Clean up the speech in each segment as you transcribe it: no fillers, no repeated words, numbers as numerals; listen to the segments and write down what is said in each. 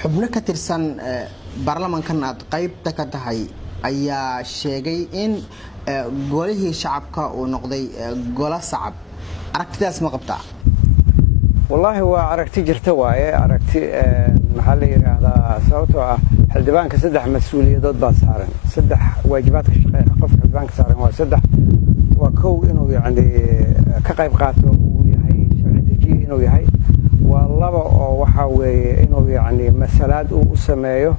xubno ka tirsan baarlamaankan aad qaybta ka tahay ayaa sheegay in golihii shacabka uu noqday golo sacab aragtidaas ma qabtaa والله هو aragti jirta waaye aragti maxaa la yiraahdaa sababtoo ah xildhibaanka saddex mas'uuliyadood baa saaran saddex waajibaadka shaqeeya qofka xildhibaanka saaran waa saddex waa kow inuu yacni ka qayb qaato uu yahay sharci dejiye inuu yahay waa laba oo waxa weeye inuu yacni masalaad uu u sameeyo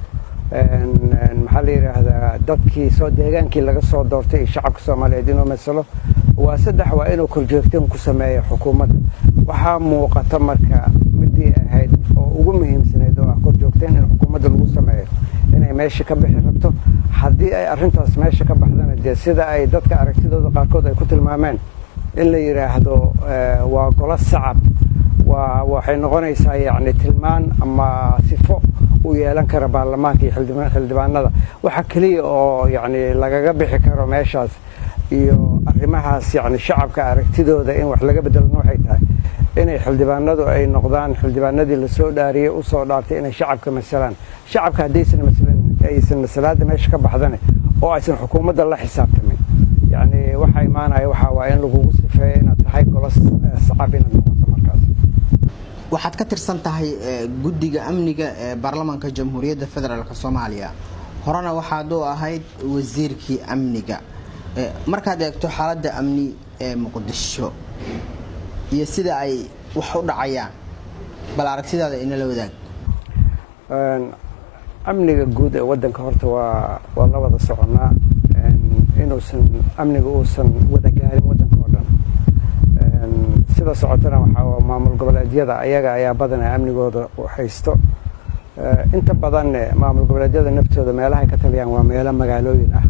maxaa la yiraahdaa dadkii soo deegaankii laga soo doortay shacabka Soomaaliyeed inuu masalo waa saddex waa inuu korjoogteen ku sameeyo xukuumadda waxaa muuqata marka midii ahayd oo ugu muhiimsanayd oo ah korjoogteen in xukuumadda lagu sameeyo inay meesha ka bixi rabto haddii ay arrintaas meesha ka baxdana dee sida ay dadka aragtidooda qaarkood ay ku tilmaameen in la yiraahdo waa golo sacab waxay noqonaysaa yacni tilmaan ama sifo u yeelan kara baarlamaanka iyo xildhibaanada waxa kaliya oo yacni lagaga bixi karo meeshaas iyo arrimahaas yacni shacabka aragtidooda in wax laga bedelno waxay tahay inay xildhibaanadu ay noqdaan xildhibaanadii la soo dhaariyay u soo dhaartay inay shacabka masalaan shacabka haddaysan masalan aysan masalaada meesha ka baxdane oo aysan xukuumadda la xisaabtamin yacni waxa imaanaya waxa waa in lagugu sifeeyo inaad tahay golo sacab inaad noqoto markaas waxaad ka tirsan tahay guddiga amniga ee baarlamaanka jamhuuriyadda federaalka Soomaaliya horena waxaad u ahayd wasiirkii amniga markaad eegto xaaladda amni ee Muqdisho iyo sida ay wax u dhacayaan bal aragtidaada in la wadaag amniga guud ee wadanka horta waa la wada soconaa inuusan amniga uusan wada gaarin wadanka oo dhan sida socotana waxaa maamul goboleedyada ayaga ayaa badanaa amnigooda haysto inta badan maamul goboleedyada naftooda meelaha ka taliyaan waa meelo magaalooyin ah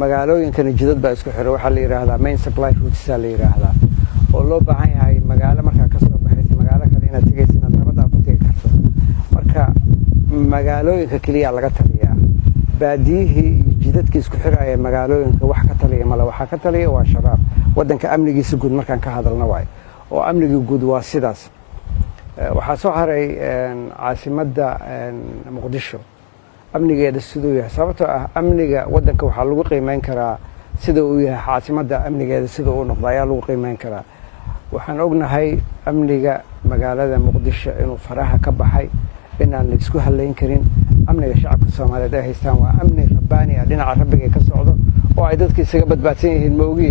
magaalooyinkana jidad baa isku xiran waxaa la yiraahdaa main supply routes la yiraahdaa oo loo baahan yahay magaalo markaa ka soo baxaysa magaalo kale inaad tagaysa inaad nabad ku tagi karto marka magaalooyinka kaliya laga taliyaa baadiyihii iyo jidadkii isku xiraya magaalooyinka wax ka taliya mala waxa ka taliya waa shabaab wadanka amnigiisa guud markaan ka hadalna waay oo amniga guud waa sidaas waxaa soo haray caasimadda Muqdisho amnigeeda sidoo yahay sababtoo ah amniga wadanka waxa lagu qiimeyn karaa sida uu yahay caasimadda amnigeeda sida uu noqdo ayaa lagu qiimeyn karaa waxaan ognahay amniga magaalada Muqdisho inuu faraha ka baxay inaan la isku haleyn karin amniga shacabka Soomaaliyeed ay haystaan waa amni rabbaani ah dhinaca rabbiga ka socdo oo ay dadka isaga badbaadsan yihiin ma ogi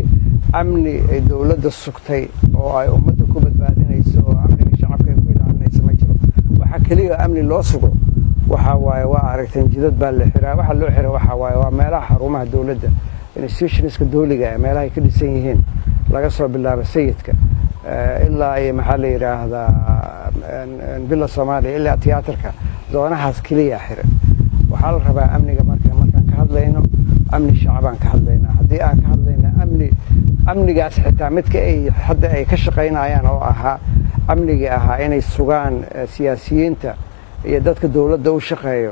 amni ay dawladda sugtay oo ay ummadda ku badbaadinayso oo amniga shacabka ay ku ilaalinayso ma jiro waxa kaliya amni loo sugo waxa waaye waa aragteen jidad baa la xiraa waxa loo xiraa waxa waaye waa meelaha xarumaha dawladda institutionska dawliga ee meelaha ay ka dhisan yihiin laga soo bilaabo sayidka ilaa ay maxaa la yiraahdaa bila Soomaaliya ilaa tiyaatarka doonahaas kaliya xiran waxaa la rabaa amniga markaan ka hadlayno amni shacabaan ka hadlaynaa haddii aan ka hadlayno amnigaas xitaa midka ay hadda ay ka shaqaynayaan oo ahaa amniga ahaa inay sugaan siyaasiyiinta iyo dadka dawladda u shaqeeyo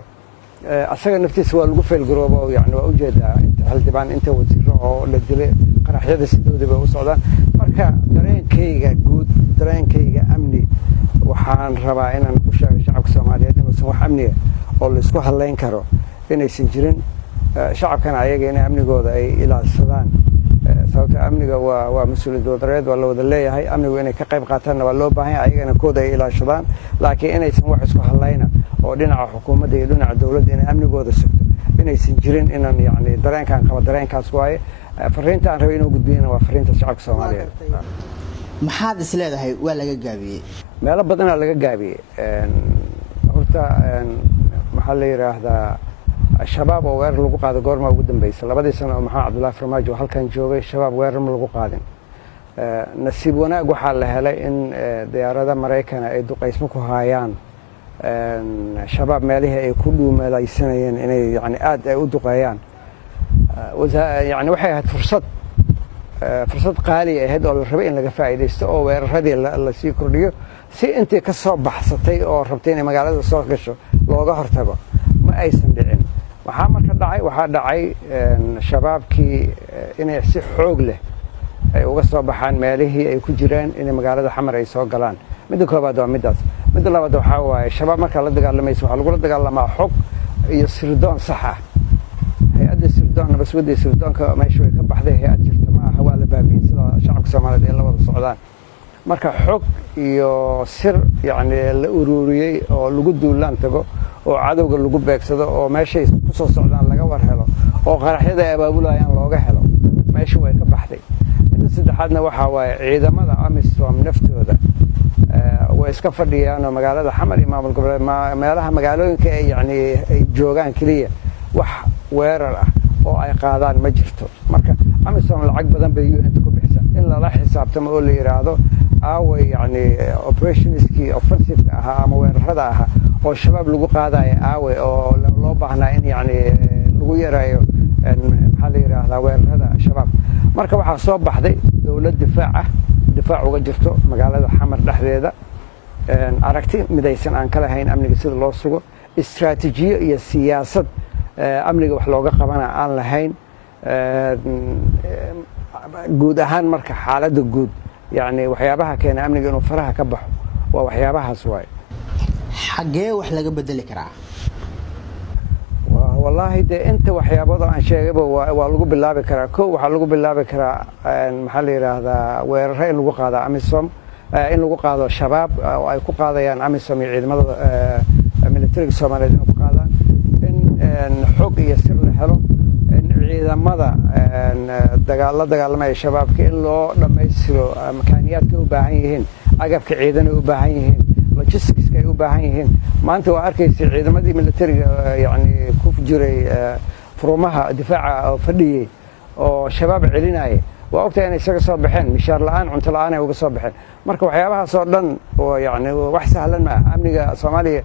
asaga naftiisa waa lagu feelgaroobo yani waa ujeedaa inta xildhibaan inta wasiiro oo la dilay qaraxyada sidooda bay u socdaan marka dareenkayga amni waxaan rabaa inaan u sheego shacabka Soomaaliyeed inuusan wax amniga oo la isku haleyn karo inaysan jirin shacabkana ayaga inay amnigooda ay ilaashadaan sababta amniga waa mas'uuliyad wadareed waa la wada leeyahay amnigu inay ka qayb qaataan waa loo baahan yahay ayagana kooda ay ilaashadaan laakiin inaysan wax isku haleyna oo dhinaca xukuumadda iyo dhinaca dawladda inay amnigooda sugto inaysan jirin inaan yacni dareenkan qaba dareenkaas waaye fariinta aan rabay inuu gudbiyana waa fariinta shacabka Soomaaliyeed maxaad is leedahay waa laga gaabiyay meelo badan laga gaabiyay horta maxaa la yiraahdaa shabaab oo weerar lagu qaado goorma ugu dambeysay labadii sano oo maxamed cabdullaahi farmaajo halkan joogay shabaab weerar ma lagu qaadin nasiib wanaag waxaa la helay in diyaarada Mareykanka ay duqeysmo ku haayaan shabaab meelihii ay ku dhuumeelaysanayeen inay yani aad ay u duqeeyaan yani waxay ahayd fursad qaali ahayd oo la rabay in laga faa'iideysto oo weeraradii la sii kordhiyo si intii ka soo baxsatay oo rabtay inay magaalada soo gasho looga hortago ma aysan dhicin waxaa dhacay shabaabkii inay si xoog leh ay uga soo baxaan meelihii ay ku jireen in magaalada Xamar ay soo galaan midda koobaad waa midaas midda labaad waxaa waaye shabaab markaa la dagaalamaysa waxaa lagula dagaalamaa xog iyo sirdoon sax ah. hay-adda sirdoon nabadsugadda iyo sirdoonka meesha way ka baxday, hay-ad jirta ma aha, waa la baabiyey sida shacabka soomaaliyeed ay la wada socdaan. marka xog iyo sir yacni la ururiyey oo lagu duulaan tago oo cadowga lagu beegsado oo meeshay ku soo socdaan laga war helo oo qaraxyada ay abaabulayaan looga helo, meesha way ka baxday. midda saddexaadna waxaa waaye ciidamada amisom naftooda way iska fadhiyaan oo magaalada xamar iyo maamul goboleed meelaha magaalooyinka ay yacni ay joogaan keliya wax weerar ah oo ay qaadaan ma jirto. marka amisom lacag badan bay UN ku bixisa in lala xisaabtamo oo la yiraahdo aaway yacni operationskii offensiveka ahaa ama weerarada ahaa oo shabaab lagu qaadaya aaway oo loo baahnaa in yacni lagu yareeyo maxaa la yidhaahdaa weerarada shabaab. marka waxaa soo baxday dowlad difaac uga jirto magaalada xamar dhexdeeda, aragti midaysan aan ka lahayn amniga sida loo sugo, istiraatiijiyo iyo siyaasad amniga wax looga qabana aan lahayn. guud ahaan marka xaaladda guud yacni waxyaabaha keena amniga inuu faraha ka baxo waa waxyaabahaas waaye. xaggee wax laga bedeli karaa? wallaahi dee inta waxyaabada aan sheegayba waa lagu bilaabi karaa. kow waxaa lagu bilaabi karaa maxaa la yidhaahdaa weeraro in lagu qaado amisom, in lagu qaado shabaab oo ay ku qaadayaan amisom iyo ciidamada militariga soomaaliyeed inay ku qaadaan, in xog iyo sir la helo, in ciidamada la dagaalamaya shabaabka in loo dhammaystiro makaaniyaadka u baahan yihiin, agabka ciidan ay u baahan yihiin, logisticska ay u baahan yihiin. maanta waa arkaysa ciidamadii militariga yacni ku jiray furumaha difaaca oo fadhiyey oo shabaab celinaya, waa ogtahay inay isaga soo baxeen mishaar la'aan, cunto la'aan ay uga soo baxeen. marka waxyaabahaas oo dhan oo yacni wax sahlan ma aha. amniga Soomaaliya,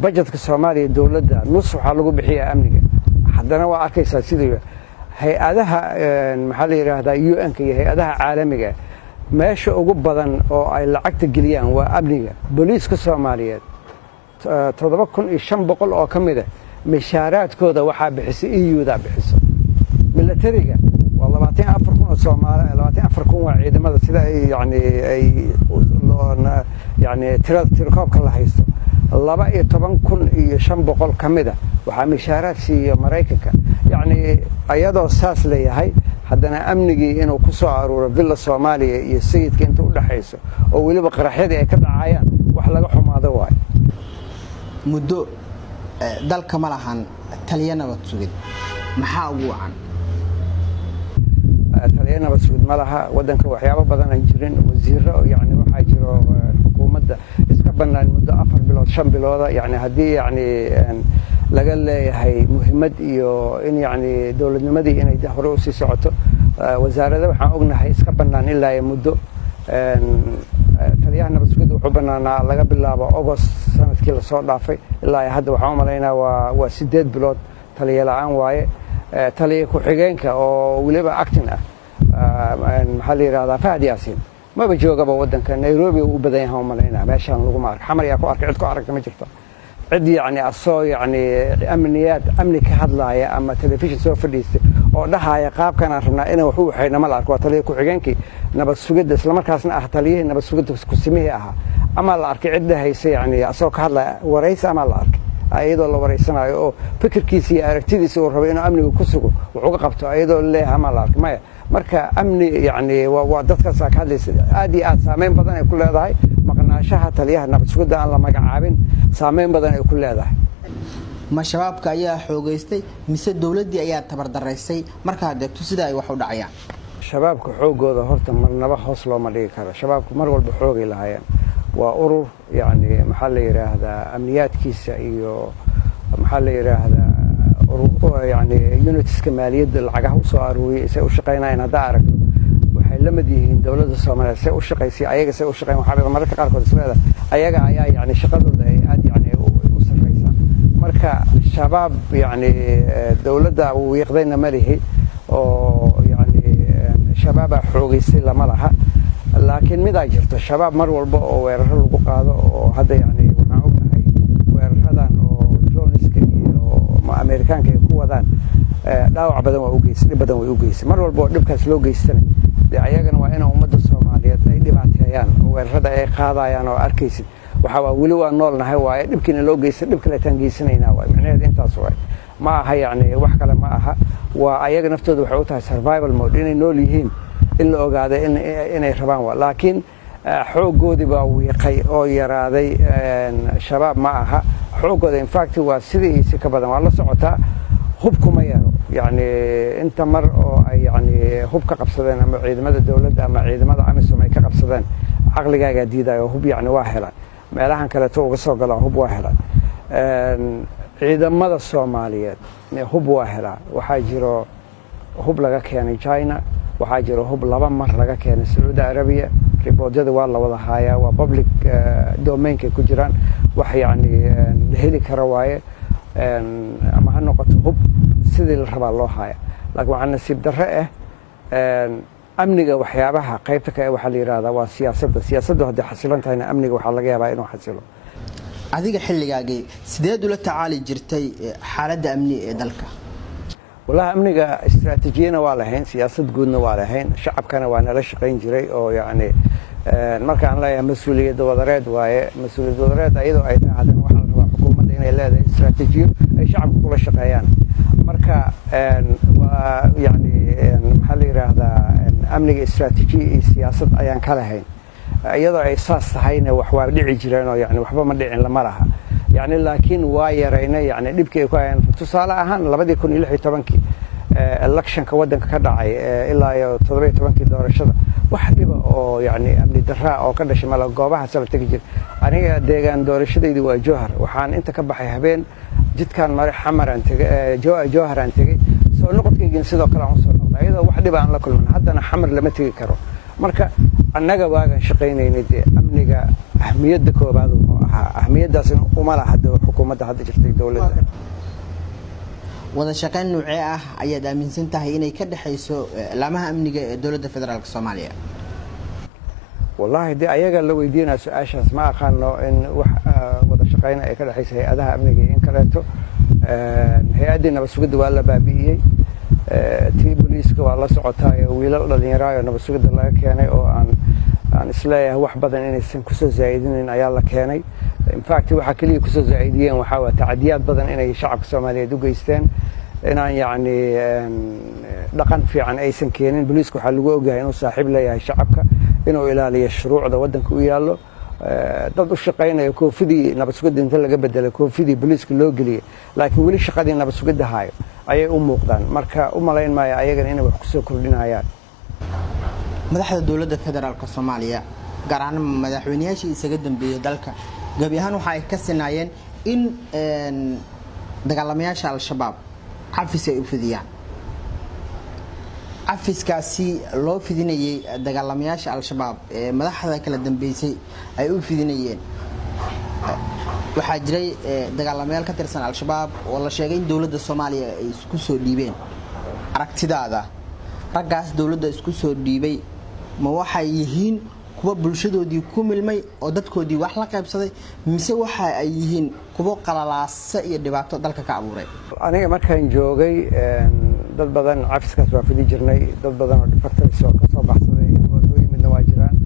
budgetka Soomaaliya dowladda nus waxaa lagu bixiyaa amniga. haddana waa arkaysaa sidii hay-adaha maxaa la yidhaahdaa UN-ka iyo hay-adaha caalamiga meesha ugu badan oo ay lacagta geliyaan waa amniga. booliiska Soomaaliyeed 7,500 oo ka mida mishaaraadkooda waxaa bixisa EU-da bixiso. militariga waa 24,000 oo Soomaali, 24,000 waa ciidamada sida ay yacni tirakoobka la haysto. 12,500 ka mida waxaa mishaaraad siiya Maraykanka. yacni ayadoo saas leeyahay haddana amnigii inuu ku soo aruuro villa Soomaaliya iyo sayidka inta u dhaxayso oo weliba qaraxyadii ay ka dhacayaan wax laga xumaado waayo. muddo dalka ma lahan taliya nabad sugid, maxaa ugu wacan? taliya nabad sugid ma laha waddanka, waxyaabo badan aan jirin. wasiiro yacni waxaa jiro xukuumadda iska bannaan muddo 4 bilood 5 bilooda. yacni haddii yacni laga leeyahay muhiimad iyo in yacni dowladnimadii inay hore u sii socoto, wasaarada waxaan ognahay iska bannaan ilaa muddo. taliyaha nabad sugidda wuxuu bannaanaa laga bilaabo August sanadkii lasoo dhaafay ilaa hadda waxaan u malaynaa waa 8 bilood taliya la'aan waaye. taliya ku-xigeenka oo weliba actin ah maxaa la yidhahdaa Fahad Yaasiin maba joogaba waddanka, Nairobi uu u badan yahay u malaynaa. meeshaan laguma arko, xamar yaa ku arkay, cid ku aragta ma jirto. cid yacni asoo yacni amni ka hadlaaya ama telefishin soo fadhiistay oo dhahaya qaabkan aan rabnaa inaan wax u waxayna ma la arko. waa taliya ku-xigeenkii nabad sugidda islamarkaasna ah taliyihii nabad sugidda kusimihii ahaa. ama la arkay cidda haysa yacni asoo ka hadlaya waraysi, ama la arkay ayadoo la waraysanayo oo fikirkiisa iyo aragtidiisa uu rabo inuu amniga ku sugo wax uga qabto ayadoo leeyahay ama la arkay maya. marka amni yacni waa dadkaasaa ka hadlaysa. aad iyo aad saameyn badan ay ku leedahay maqnaanshaha taliyaha nabad sugidda aan la magacaabin, saameyn badan ay ku leedahay. ma shabaabka ayaa xoogaystay mise dowladdii ayaa tabardaraysay markaad eegto sida ay wax u dhacayaan? shabaabka xoogooda horta marnaba hoos looma dhigi karo. shabaabku mar walba xoogay lahaayeen. waa urur yacni maxaa la yidhaahdaa amniyaadkiisa iyo maxaa la yidhaahdaa yacni unitiska maaliyadda lacagaha u soo aruuriyay say u shaqaynayaan haddaa aragto waxay la mid yihiin dowladda Soomaaliyeed say u shaqaysay, ayaga say u shaqayn. waxaa mararka qaarkood isleedahay ayaga ayaa yacni shaqadooda ay aad yacni u sarraysaa. marka shabaab yacni dowladda wiiqdayna ma lihi oo yacni shabaabaa xoogaysay lama laha. laakiin midaa jirto shabaab mar walba oo weeraro lagu qaado oo hadda yacni waxaan ognahay weeraradan oo droniska iyo Ameerikaanka ay ku wadaan dhaawac badan waa u geysay, dhib badan way u geysay. mar walba oo dhibkaas loo geystana dee ayagana waa in ummadda Soomaaliyeed ay dhibaateeyaan oo weerarada ay qaadayaan oo arkaysid waxaa weli waa noolnahay waaye dhibkiina loo geysta dhib kaleetaan geysanaynaa waay micnaheed intaas waay ma aha yani wax kale ma aha waa ayaga naftooda waxay u tahay survival mode inay nool yihiin in la ogaado inay rabaan waa laakiin xooggoodii baa wiiqay oo yaraaday shabaab ma aha xooggooda infact waa sidiisi ka badan waa la socotaa hubkuma yaro yani inta mar oo ay yani hub ka qabsadeen ama ciidamada dowladda ama ciidamada amisom ay ka qabsadeen caqligaagaa diidayo hub yani waa helaan meelahan kaleeto uga soo galaa hub waa helaan ciidamada soomaaliyeed hub waa helaa waxaa jiro hub laga keenay china waxaa jiro hub 2 mar laga keenay sacuudi arabiya riboodyada waa la wada haayaa waa public domainkay ku jiraan wax yani la heli kara waaye ama ha noqoto hub sidii la rabaa loo haaya laakiin waxaa nasiib darre amniga waxyaabaha qaybta ka waxaa la yidhahdaa waa siyaasaddu hadday xasilan tahayna amniga waxaa laga yaabaa inuu xasilo adiga xilligaagii sideed ula tacaali jirtay xaaladda amni ee dalka wallahi amniga istiraatiijiyana waa lahayn siyaasad guudna waa lahayn shacabkana waa nala shaqayn jiray oo yani markaan leeyahay mas-uuliyadda wadareed waaye mas-uuliyadda wadareed ayadoo ay tahay haddana waxaa la rabaa xukuumadda inay leedahay istiraatiijiyo ay shacabka kula shaqeeyaan marka waa yani maxaa la yidhaahdaa amniga istiraatiijiya iyo siyaasad ayaan ka lahayn iyadoo ay saas tahayna wax waa dhici jireen oo yani waxba ma dhicin lama laha yani laakiin waa yaraynay yani dhibkii ay ku hayaan tusaale ahaan 2016 electionka waddanka ka dhacay ilaa iyo 17 doorashada wax dhiba oo yani amni darraa oo ka dhashay mala goobahaas la tagi jiray aniga deegaan doorashadaydi waa Jowhar waxaan inta ka baxay habeen jidkan mari xamaran tagay Jowhar aan tagay soo noqodkayga sidoo kale aan soo noqday iyadoo wax dhiba aan la kulmin haddana xamar lama tagi karo marka annaga waagan shaqaynaynay amniga ahmiyadda koobaad oo ahaa ahmiyaddaasina uma laha xukuumadda hadda jirtay dowladda wada shaqayn nuucee ah ayaad aaminsan tahay inay ka dhaxayso laamaha amniga ee dowladda federaalka Soomaaliya wallahi ayaga la weydiinaa su'aashaas ma aqaano in wax wada shaqayn ay ka dhaxayso hay'adaha amniga in kaleeto hay'adda nabad sugidda waa la baabi'iyay tii booliiska waa la socotaa wiilal dhalinyaro ah oo nabad sugidda laga keenay oo aan isleeyahay wax badan inaysan ku soo zaa'idinin ayaa la keenay in fact waxa kaliya ku soo zaa'idiyeen waxa waa tacdiyaad badan inay shacabka Soomaaliyeed u geysteen inaan yani dhaqan fiican aysan keenin booliisku waxa lagu ogahay inuu saaxiib leeyahay shacabka inuu ilaaliyo shuruucda waddanka u yaalo dad u shaqeynaya koofidii nabad sugidda inta laga bedelay koofidii booliiska loo geliyay laakiin weli shaqadii nabad sugidda haayo ayay u muuqdaan marka u malayn maayo ayagana inay wax ku soo kordhinayaan madaxda dowladda federaalka Soomaaliya gaar ahaan madaxweynayaashii isaga dambeeyay dalka gabi ahaan waxa ay ka sinaayeen in dagaalamayaasha al-shabaab xafis ay u fidiyaan xafiskaasi loo fidinayay dagaalamayaasha al-shabaab ee madaxda kala dambeysay ay u fidinayeen waxaa jiray dagaalamayaal ka tirsan al-shabaab oo la sheegay in dowladda Soomaaliya ay isku soo dhiibeen aragtidaada raggaas dowladda isku soo dhiibay ma waxay yihiin kuwa bulshadoodii ku milmay oo dadkoodii wax la qaybsaday mise waxa ay yihiin kuwa qalalaasa iyo dhibaato dalka ka abuuray aniga markaan joogay dad badan cafiskaas waa fidi jirnay dad badan oo defectors oo ka soo baxsaday oo noo yimidna waa jiraan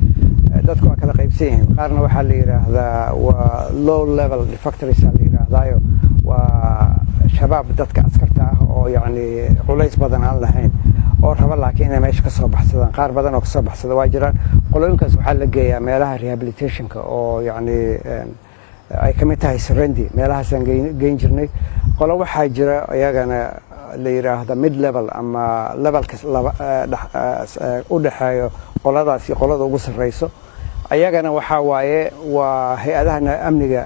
dadku waa kala qaybsan yihiin qaarna waxaa la yidhaahdaa waa low level defectors la yidhaahdaayo waa shabaab dadka askarta ah oo yani culays badan aan lahayn oo raba laakiin inay meesha ka soo baxsadaan qaar badan oo ka soo baxsada waa jiraan qolooyinkaas waxaa la geeyaa meelaha rehabilitationka oo yani ay ka mid tahay Serendi meelahaasaan geyn jirnay qolo waxaa jira iyagana la yiraahdo mid level ama levelka u dhaxeeyo qoladaas iyo qolada ugu sareyso ayagana waxa waaye waa hay'adaha amniga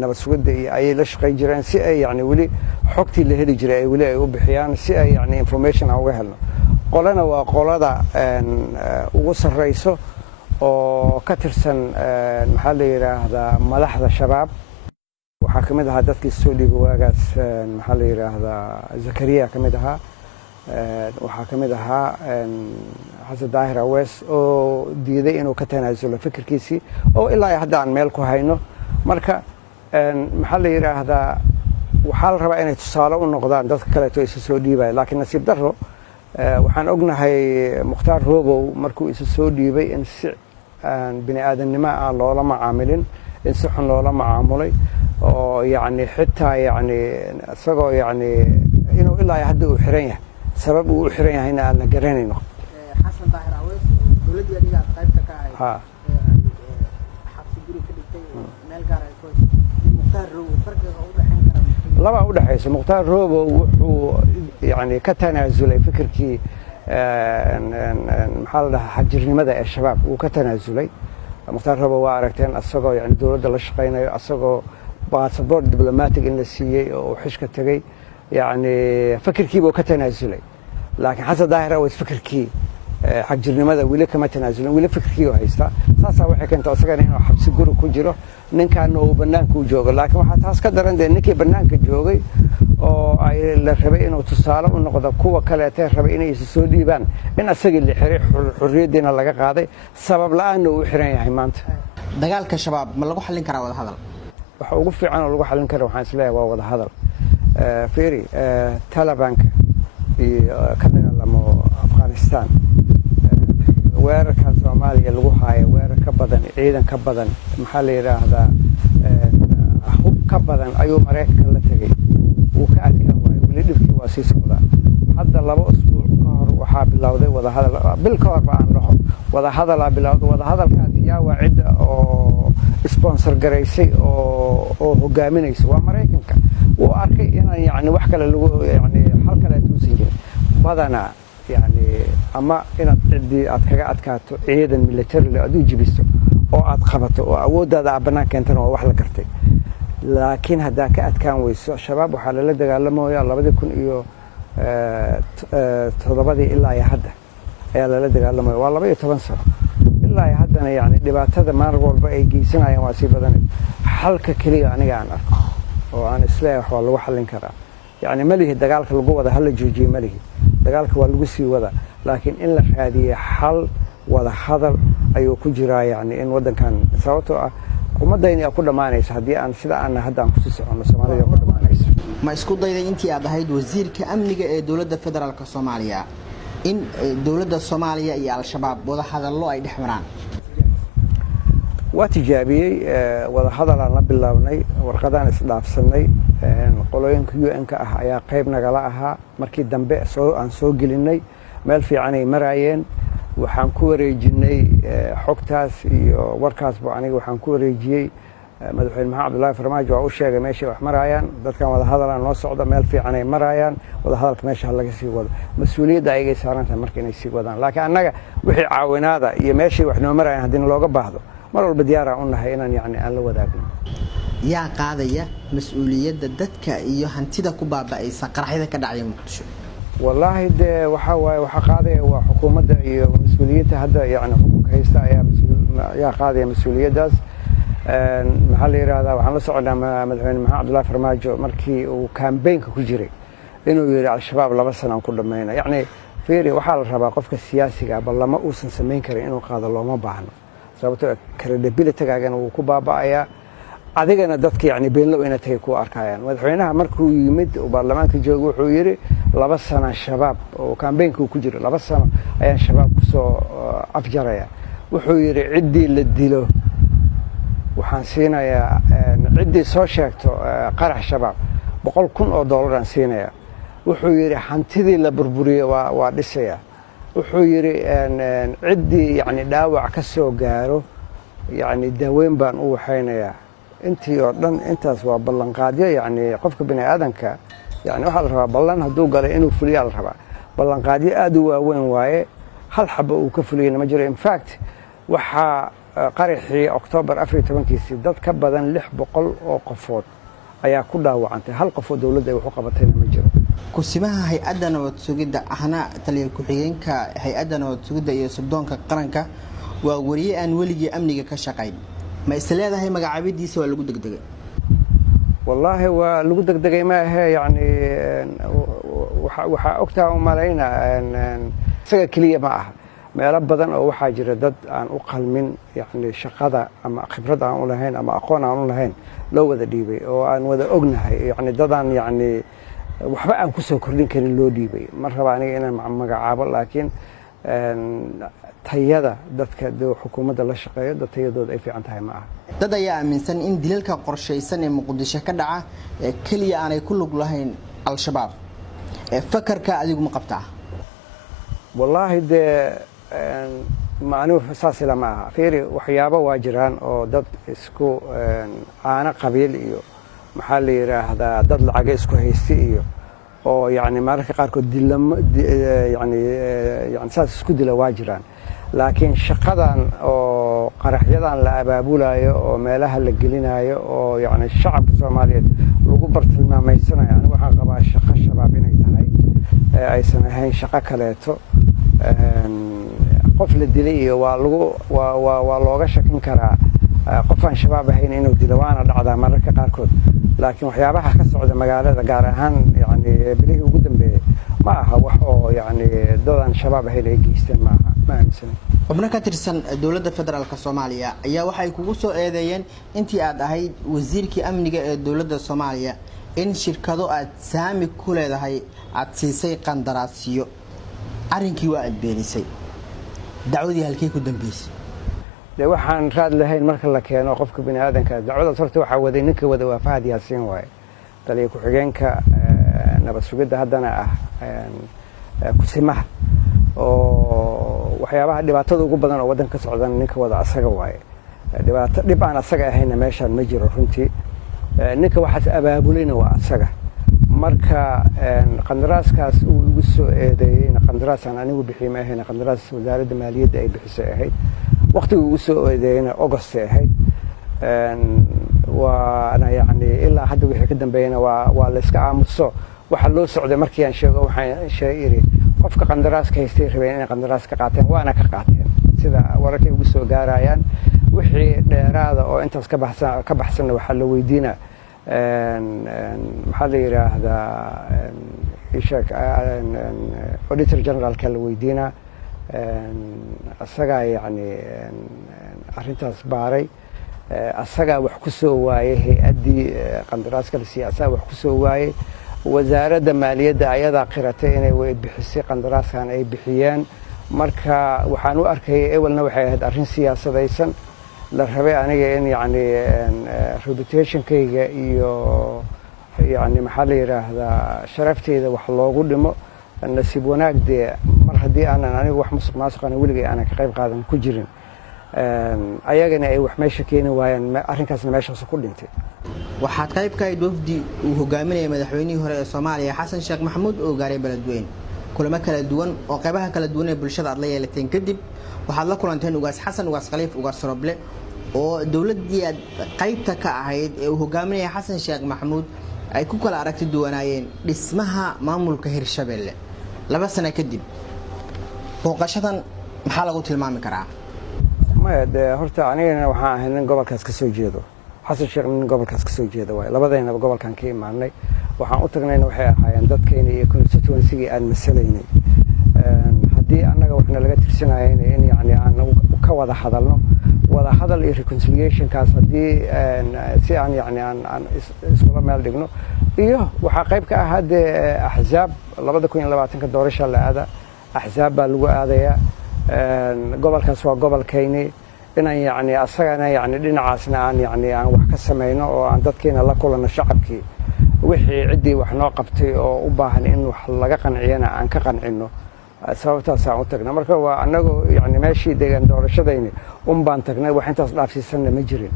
nabad sugidda iyo ay la shaqeyn jireen si ay yani wali xogtii la heli jiray ay wali ay u bixiyaan si ay yani information uga helno qolana waa qolada ugu sareyso oo ka tirsan maxaa la yiraahdaa madaxda shabaab waxaa kamid ahaa dadkii soo dhiibay waagaas maxaa la yiraahdaa Zakariya kamid ahaa waxaa kamid ahaa Xasan Daahir Awees oo diiday inuu ka tanaasulo fikirkiisii oo ilaa hadda aan meel ku hayno marka maxaa la yiraahdaa waxaa la rabaa inay tusaale u noqdaan dadka kale oo isu soo dhiibay laakiin nasiib darro waxaan ognahay Mukhtaar Roobow markuu isu soo dhiibay in si bini aadamnimo aan loola macaamilin in si xun loola macaamulay oo yani xitaa yani isagoo yani inuu ilaa hadda uu xiran yahay sabab uu u xiran yahayna aan la garanayno. xasan daahir aweys dowladii adiga aad qaybta ka ahayd xabsi guri ka dhigtay meel gaar ah qoys mukhtaar roobo farqiga u dhaxayn kara laba u dhaxaysa. mukhtaar roobo wuxuu yani ka tanaasulay fikirkii maxaa la dhahaa xagjirnimada ee shabaab uu ka tanaasulay. mukhtaar roobo waa aragteen asagoo yani dowladda la shaqaynayo asagoo basaboort diblomatic in la siiyey oo xishka tegey yani fikirkiibuu ka tanaasulay. laakiin xasan daahir aweys fikirkii xagjirnimada weli kama tanaasulin weli fikirkii u haystaa. saasaa waxay keentay isagana inuu xabsi guri ku jiro ninkaana uu bannaanka u joogo. laakiin waxaa taas ka daran dee ninkii bannaanka joogay oo ay la rabay inuu tusaale u noqdo kuwa kaleetee rabay inay isa soo dhiibaan in asagii la xiray xurriyaddiina laga qaaday sabab la-aanna uu u xiran yahay maanta. dagaalka shabaab ma lagu xallin karaa wada hadal? waxa ugu fiican oo lagu xallin kara waxaan isleeyahay waa wada hadal. fiiri talibanka iyo ka dagaalamo afghanistan weerarkan soomaaliya lagu haayo weerar ka badan ciidan ka badan maxaa la yidhaahdaa hub ka badan ayuu maraykanka la tegey wuu ka adkaan waayo weli dhibkii waa sii socdaa. hadda 2 usbuuc ka hor waxaa bilowday wadahadal bil ka hor ba aan dhaho wadahadalaa bilowday. wadahadalkaas yaa waa cidda oo sponsor garaysay oo hogaaminaysa waa maraykanka. wuu arkay inaan yani wax kale lagu yani hal kale tuusan jirin badanaa yani ama inaad ciddii aad kaga adkaato ciidan military aad u jibiso oo aad qabato oo awooddaada aad bannaan keentana waa wax la gartay. laakiin haddaa ka adkaan weyso shabaab waxaa lala dagaalamaya 2007 ilaa iyo hadda ayaa lala dagaalamaya waa 12 sano ilaa iyo haddana yani dhibaatada maalin walba ay geysanayaan waa sii badanay. halka keliya aniga aan arko oo aan isleeyahay wax waa lagu xallin karaa yani malihi dagaalka lagu wada hala joojiye malihi dagaalka waa lagu sii wada laakiin in la raadiye xal wada hadal ayuu ku jiraa yani in wadankan sababtoo ah ummadayna ku dhamaanaysa haddii aan sida aan hadda aan ku sii socono Soomaaliya ku dhamaanaysa. ma isku dayday intii aad ahayd wasiirka amniga ee dowladda federaalka Soomaaliya in dowladda Soomaaliya iyo al-shabaab wada hadallo ay dhex maraan? waa tijaabiyey wada hadal aan la bilaabnay warqadaan isdhaafsanay qolooyinka UN-ka ah ayaa qayb nagala ahaa markii dambe aan soo gelinay meel fiican ay maraayeen. waxaan ku wareejinay xogtaas iyo warkaasba aniga waxaan ku wareejiyey madaxweyne maxamed cabdullaahi farmaajo waa u sheegay meeshay wax maraayaan dadkan wada hadalaan noo socda meel fiican ay maraayaan wada hadalka meesha laga sii wado mas-uuliyadda ayagay saaran tahay marka inay sii wadaan. laakiin annaga wixii caawinaada iyo meeshay wax noo maraayaan haddii looga baahdo mar walba diyaaraan u nahay inaan yani aan la wadaagno. yaa qaadaya mas-uuliyadda dadka iyo hantida ku baaba'aysa qaraxyada ka dhacaya Muqdisho? wallaahi dee waxaa waaye waxaa qaadaya waa xukuumadda iyo mas-uuliyiinta hadda yani xukunka haysta ayaa qaadaya mas-uuliyaddaas. maxaa la yidhahdaa waxaan la soconaa madaxweyne maxamed cabdullaahi farmaajo markii uu kambeynka ku jiray inuu yidhi al-shabaab 2 sano aan ku dhammayna yani fiiri waxaa la rabaa qofka siyaasiga ah ballama uusan samayn karin inuu qaado looma baahno sababtoo credibility-gaagana wuu ku baaba'ayaa adigana dadka yani beenlow inay tahay ku arkayaan. madaxweynaha markuu yimid uu baarlamaanka joogo wuxuu yidhi 2 sano shabaab oo kambeynka ku jiro 2 sano ayaan shabaab kusoo afjaraya. wuxuu yidhi ciddii la dilo waxaan siinayaa ciddii soo sheegto qarax shabaab $100,000 aan siinayaa. wuxuu yidhi hantidii la burburiye waa dhisaya. wuxuu yidhi ciddii yani dhaawac ka soo gaaro yani daaweyn baan u waxaynayaa. intii oo dhan intaas waa ballanqaadyo yani qofka bini aadanka yani waxaa la rabaa ballan hadduu galay inuu fuliyaa la rabaa. ballanqaadyo aad u waaweyn waaye hal xaba uu ka fuliyeyna ma jiro. in fact waxaa qaraxii Oktoobar 14kiisii dad ka badan 600 oo qofood ayaa ku dhaawacantay hal qof oo dawladda ay wax u qabatayna ma jiro. kusimaha hay-adda nabad sugidda ahna taliya ku-xigeenka hay-adda nabad sugidda iyo sirdoonka qaranka waa wariye aan weligii amniga ka shaqayn. ma is leedahay magacaabadiisa waa lagu degdegay? wallaahi waa lagu degdegay ma ahe yani waxaa ogtaa u malaynaa isaga keliya ma aha meelo badan oo waxaa jira dad aan u qalmin yani shaqada ama khibrad aan u lahayn ama aqoon aan u lahayn loo wada dhiibay oo aan wada ognahay yani dadaan yani waxba aan ku soo kordhin karin loo dhiibay. mar raba aniga inaan magacaabo laakiin tayada dadka xukuumadda la shaqeeyo dad tayadooda ay fiican tahay ma aha. dad ayaa aaminsan in dilalka qorshaysan ee muqdisho ka dhaca keliya aanay ku lug lahayn al-shabaab. fakarka adigu ma qabtaa? wallaahi dee macnuhu saas lama aha. fiiri waxyaabo waa jiraan oo dad isku caano qabiil iyo maxaa la yidhaahdaa dad lacaga isku haysta iyo oo yani mararka qaarkood dilamo yani saas isku dila waa jiraan. laakiin shaqadan oo qaraxyadan la abaabulayo oo meelaha la gelinayo oo yani shacabka Soomaaliyeed lagu bartilmaameysanayo anigu waxaan qabaa shaqo shabaab inay tahay aysan ahayn shaqo kaleeto. qof la dilay iyo waa looga shakin karaa qof aan shabaab ahayn inuu dilo waana dhacdaa mararka qaarkood. laakiin waxyaabaha ka socda magaalada gaar ahaan yani bilihii ugu dambeeyay ma aha wax oo yani dadaan shabaab ahayn ay geysteen ma aha. ma aaminsan. xubno ka tirsan dowladda federaalka Soomaaliya ayaa waxay kugu soo eedeeyeen intii aad ahayd wasiirkii amniga ee dowladda Soomaaliya in shirkado aad saami ku leedahay aad siisay qandaraasyo. arrinkii waa aad beenisay. dacwadii halkee ku dambeysay? de waxaan raad lahayn marka la keeno qofka bini aadanka dacwada horta waxa waday ninka wada waa Fahad Yaasiin waaye taliye ku xigeenka nabad sugidda haddana ah kusimaha oo waxyaabaha dhibaatada ugu badan oo wadanka ka socdan ninka wada asaga waaye. dhibaato dhib aan asaga ahayna meeshaan ma jiro runtii. ninka waxaas abaabulayna waa asaga. marka qandaraaskaas uu igu soo eedeeyay qandaraasaan anigu bixiyay ma ahayn qandaraas wasaaradda maaliyadda ay bixisay ahayd. waqtigu ugu soo eedeeyayna August ahayd. waana yani ilaa hadda wixii ka dambeeyana waa la iska aamuso waxa loo socday markii aan sheego waxaan sheegay qofka qandaraaska haystay rabeen inay qandaraas ka qaateen waana ka qaateen sida wararkay ugu soo gaarayaan. wixii dheeraada oo intaas ka baxsan waxa la weydiinaa maxaa la yiraahdaa auditor generalka la weydiinaa asaga yani arrintaas baaray asaga wax ku soo waayay hay'adii qandaraaska la siyaasada wax ku soo waayay. wasaaradda maaliyadda ayadaa qiratay inay way bixisay qandaraaskan ay bixiyeen. marka waxaan u arkay ewalna waxay ahayd arrin siyaasadaysan la rabay aniga in yani reputationkayga iyo yani maxaa la yiraahdaa sharafteyda wax loogu dhimo. nasiib wanaag dee mar haddii aanan anigu wax musuqmaasuqana weligay aanan ka qayb qaadan ku jirin ayagana ay wax meesha keeni waayeen arrinkaasna meeshaas ku dhintay. waxaad qayb ka ahayd wafdi uu hogaaminayay madaxweynihii hore ee Soomaaliya Xasan Sheekh Maxamuud oo gaaray Beledweyne. kulamo kala duwan oo qaybaha kala duwan ee bulshada aad la yeelateen kadib waxaad la kulanteen ugaas Xasan ugaas Khaliif ugaas Roble oo dawladdii aad qaybta ka ahayd ee uu hogaaminayay Xasan Sheekh Maxamuud ay ku kala aragti duwanaayeen dhismaha maamulka Hirshabelle. 2 sano kadib booqashadan maxaa lagu tilmaami karaa? ma de horta anigana waxaan ahay nin gobolkaas ka soo jeedo. Xasan Sheekh nin gobolkaas ka soo jeeda waay. labadeena gobolkan ka imaanay waxaan u tagnayna waxay ahaayeen dadkeena iyo constituency-gii aan masalaynay. haddii annaga waxna laga tirsanayeen in yani aan ka wada hadal iyo reconciliation kaas haddii si aan yani aan iskula meel dhigno iyo waxa qayb ka ah ahzaab 2020 doorasho la aada ahzaab baa lagu aadaya. gobolkaas waa gobolkayni inaan yani asagana yani dhinacaasna aan wax ka sameeyno oo aan dadkeena la kulano shacabkii wixii cidii wax noo qabtay oo u baahan in wax laga qanciyana aan ka qancino. sababtaas aan u tagnay marka waa anagu yani meeshii deegaan doorashadayni baan tagnay wax intaas dhaafsiisanna ma jirin.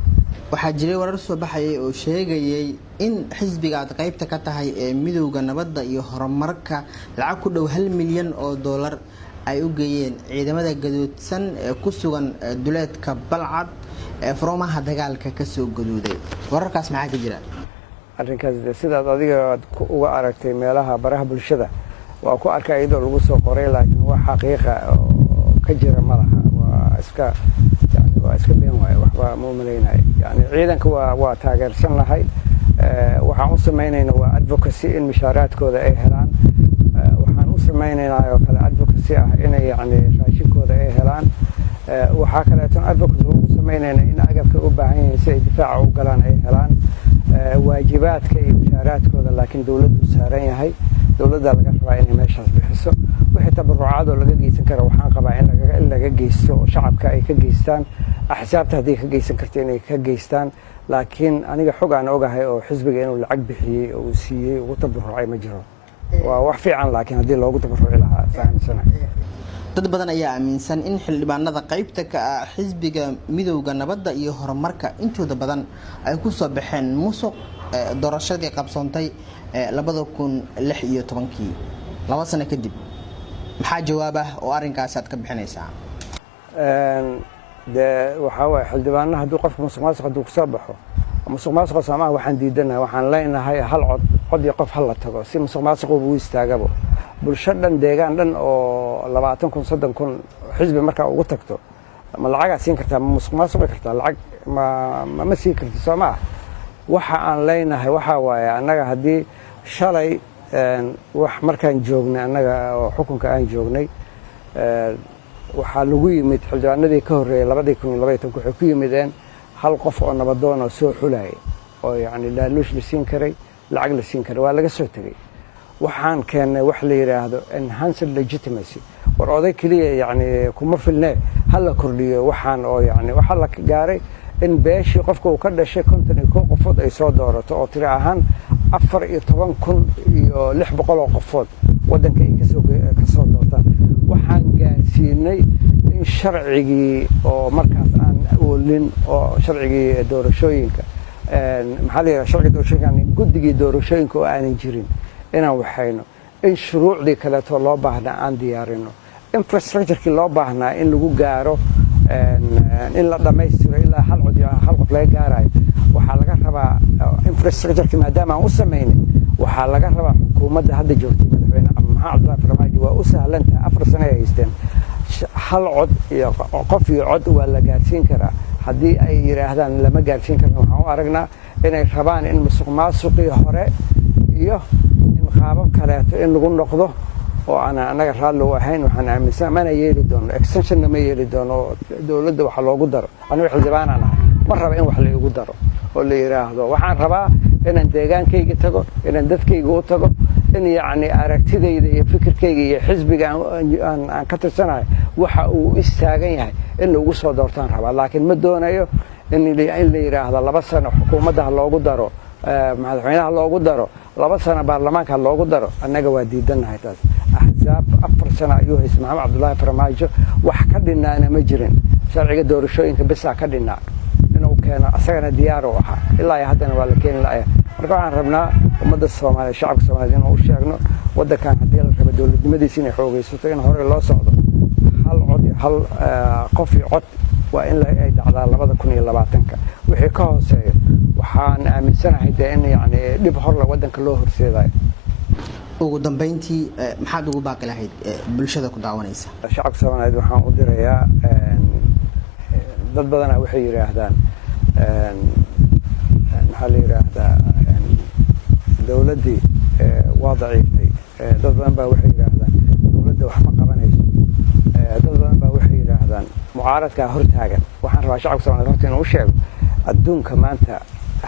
waxaa jiray warar soo baxayay oo sheegayay in xisbiga aad qaybta ka tahay ee midowga nabadda iyo horumarka lacag ku dhow 1 milyan oo dollar ay u geeyeen ciidamada gadoodsan ee ku sugan duleedka Balcad ee furmaha dagaalka ka soo gaduuday. wararkaas maxaa ka jira? arrinkaas sidaad adiga uga aragtay meelaha baraha bulshada waa ku arkay iyadoo lagu soo qoray laakiin wax xaqiiqa ka jira ma laha. waa iska been waaye waxba ma umaleynay. yani ciidanka waa taageersan lahay. waxaan u sameynayna waa advocacy in mishaaraadkooda ay helaan. waxaan u sameynayna oo kale advocacy ah inay yani raashinkooda ay helaan. waxaa kaleeto advocacy ugu sameynayna in agabka u baahan yihiin si ay difaaca u galaan ay helaan. waajibaadka iyo mishaaraadkooda laakiin dawladdu saaran yahay. dawladda laga rabaa inay meeshaas bixiso. wixii tabarucaad oo laga geysan kara waxaan qabaa in laga geysto oo shacabka ay ka geystaan axsaabta haddii ka geysan karta inay ka geystaan laakiin aniga xog aan ogahay oo xisbiga inuu lacag bixiyey oo uu siiyey ugu tabarucay ma jiro waa wax fiican laakiin haddii loogu tabaruci lahaa fahamsanahay dad badan ayaa aaminsan in xildhibaanada qaybta ka ah xisbiga midowga nabadda iyo horumarka intooda badan ay ku soo baxeen musuq doorashadii qabsoontay 2016 laba sano kadib maxaa jawaab ah oo arrinkaas aad ka bixinaysaa waxaa waaye xildhibaanaha hadduu qofka musuqmaasuq hadduu kusoo baxo musuqmaasuqa soomaha waxaan diidanahay waxaan leenahay hal cod iyo qof hal la tago si musuqmaasuq uu istaagabo bulsho dhan deegaan dhan oo 20 kun 30 kun xisbi markaa ugu tagto ma lacagaa siin kartaa ma musuqmaasuqi kartaa lacag ma siin karti soomaa waxa aan leenahay waxaa waaye annaga haddii shalay wax markaan joognay annaga oo xukunka aan joognay waxaa lagu yimid xildhibaanadii ka horreeyay 2012 waxay ku yimideen hal qof oo nabadoon oo soo xulayay oo yacni laaluush la siin karay lacag la siin karay waa laga soo tegey waxaan keennay wax la yidhaahdo enhanced legitimacy war oday keliya yacni kuma filnee ha la kordhiyo waxaan oo yacni waxaa la gaaray in beeshii qofka uu ka dhashay 51 qofood ay soo doorato oo tiro ahaan 14,600 oo qofood waddanka ay ka soo doortaan waxaan gaarsiinay in sharcigii oo markaas aan oolin oo sharcigii doorashooyinka maxaa la yidhaha sharciga doorashooyinka guddigii doorashooyinka oo aanan jirin inaan waxayno in shuruucdii kaleeto loo baahnaa aan diyaarino infrastructurekii loo baahnaa in lagu gaaro in la dhammaystiro ilaa hal cod iyo hal qof laga gaarayo waxaa laga rabaa infrastructureki maadaama aan u samaynay waxaa laga rabaa xukuumadda hadda joogtay madaxweyne maxamed cabdullaahi farmaajo waa u sahlantahay 4 sano ay haysteen hal cod iyo qof iyo cod waa la gaarsiin karaa haddii ay yidhaahdaan lama gaarsiin karna waxaan u aragnaa inay rabaan in musuqmaasuqii hore iyo in qaabab kaleeto in lagu noqdo oo aan anaga raalli u ahayn waxaan aaminsan mana yeeli doono extensionna ma yeeli doono dowladda waxa loogu daro aniga xildhibaanaan ahay ma raba in wax la igu daro oo la yidhaahdo waxaan rabaa inaan deegaankayga tago inaan dadkayga u tago in yacni aragtidayda iyo fikirkayga iyo xisbiga aan ka tirsanahay waxa uu istaagan yahay in lagu soo doortaan rabaa laakiin ma doonayo in la yidhaahdo 2 sano xukuumadda loogu daro madaxweynaha loogu daro 2 sano baarlamaanka loogu daro annaga waa diidanahay taas axsaab 4 sano ayuu haystay maxamed cabdullaahi farmaajo wax ka dhinaana ma jirin sharciga doorashooyinka bisaa ka dhinaa inuu keeno asagana diyaar u ahaa ilaa iyo haddana waa la keeni la'aya marka waxaan rabnaa ummadda soomaaliya shacabka soomaaliya inuu u sheegno waddankan haddii la rabo dowladnimadiisa inay xoogaysato in hore loo socdo hal cod iyo hal qof iyo cod waa in ay dhacdaa 2020 wixii ka hooseeyo waxaan aaminsanahay dee in yacni dhib horle waddanka loo horseedayo ugu dambeyntii maxaad ugu baaqi lahayd bulshada ku daawanaysa shacabka soomaaliyeed waxaan u dirayaa dad badanaa waxay yidhaahdaan maxaa la yidhaahdaa dowladdii waa daciiftay dad badan baa waxay yidhaahdaan dowladda wax ma qabanayso dad badan baa waxay yidhaahdaan mucaaradkaa hortaagan waxaan rabaa shacabka soomaaliyeed horta inuu u sheego adduunka maanta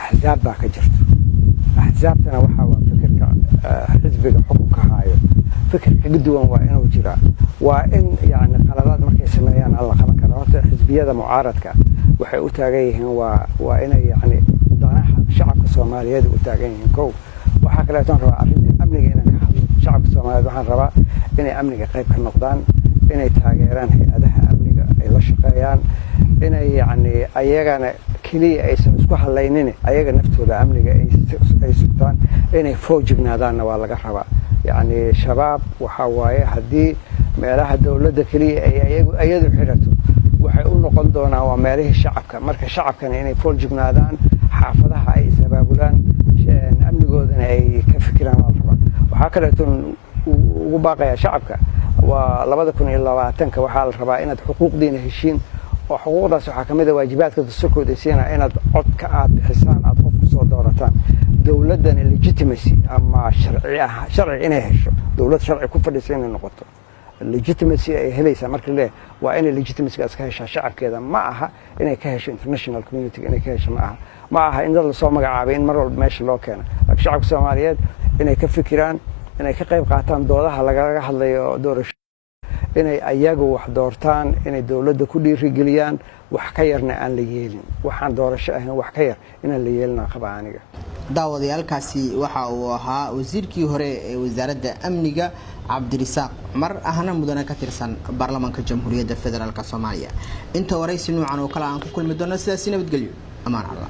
axsaab baa ka jirto axsaabtana waxaa waa fikirka xisbiga xukunka haayo fikir kaga duwan waa inuu jiraa waa in yacni qaladaad markay sameeyaan aan la qaban kara horta xisbiyada mucaaradka waxay u taagan yihiin waa inay yacni danaha shacabka soomaaliyeed u taagan yihiin kow waxaa kaleetoon rabaa arrinta amniga inaan ka hadlo shacabka soomaaliyeed waxaan rabaa inay amniga qayb ka noqdaan inay taageeraan hay-adaha amniga ay la shaqeeyaan inay yacni ayagana keliya aysan isku hadlaynin ayaga naftooda amniga ay sugtaan inay foojignaadaanna waa laga rabaa yacni shabaab waxaa waaye haddii meelaha dowladda keliya ay iyadu xirato waxay u noqon doonaan waa meelihii shacabka marka shacabkana inay foojignaadaan xaafadaha ay isabaabulaan amnigoodana ay ka fikiraan waa la rabaa waxaa kaleetoon ugu baaqayaa shacabka waa 2020 waxaa la rabaa inaad xuquuqdiina heshiin oo xuquuqdaas waxaa ka mid ah waajibaadka dastuurkooda siinaa inaad codka aad bixisaan aad qof ku soo doorataan dowladdana legitimacy ama sharci inay hesho dowlad sharci ku fadhisa inay noqoto legitimacy ay helaysaa marka leeyahay waa inay legitimacygaas ka heshaa shacabkeeda ma aha inay ka hesho international community inay ka hesho ma aha in dad lasoo magacaabay in mar walba meesha loo keeno laakiin shacabka soomaaliyeed inay ka fikiraan inay ka qayb qaataan doodaha lagaga hadlayo doorasho inay ayagu wax doortaan inay dowladda ku dhiirigeliyaan wax ka yarna aan la yeelin waxaan doorasho ahayn wax ka yar inaan la yeelina qaba aniga daawadayaalkaasi waxa uu ahaa wasiirkii hore ee wasaaradda amniga cabdirisaaq cumar ahna mudane ka tirsan baarlamaanka jamhuuriyadda federaalk Soomaaliya inta waraysi noocan oo kale aan ku kulmi doono sidaas nabadgelyo amaan Allah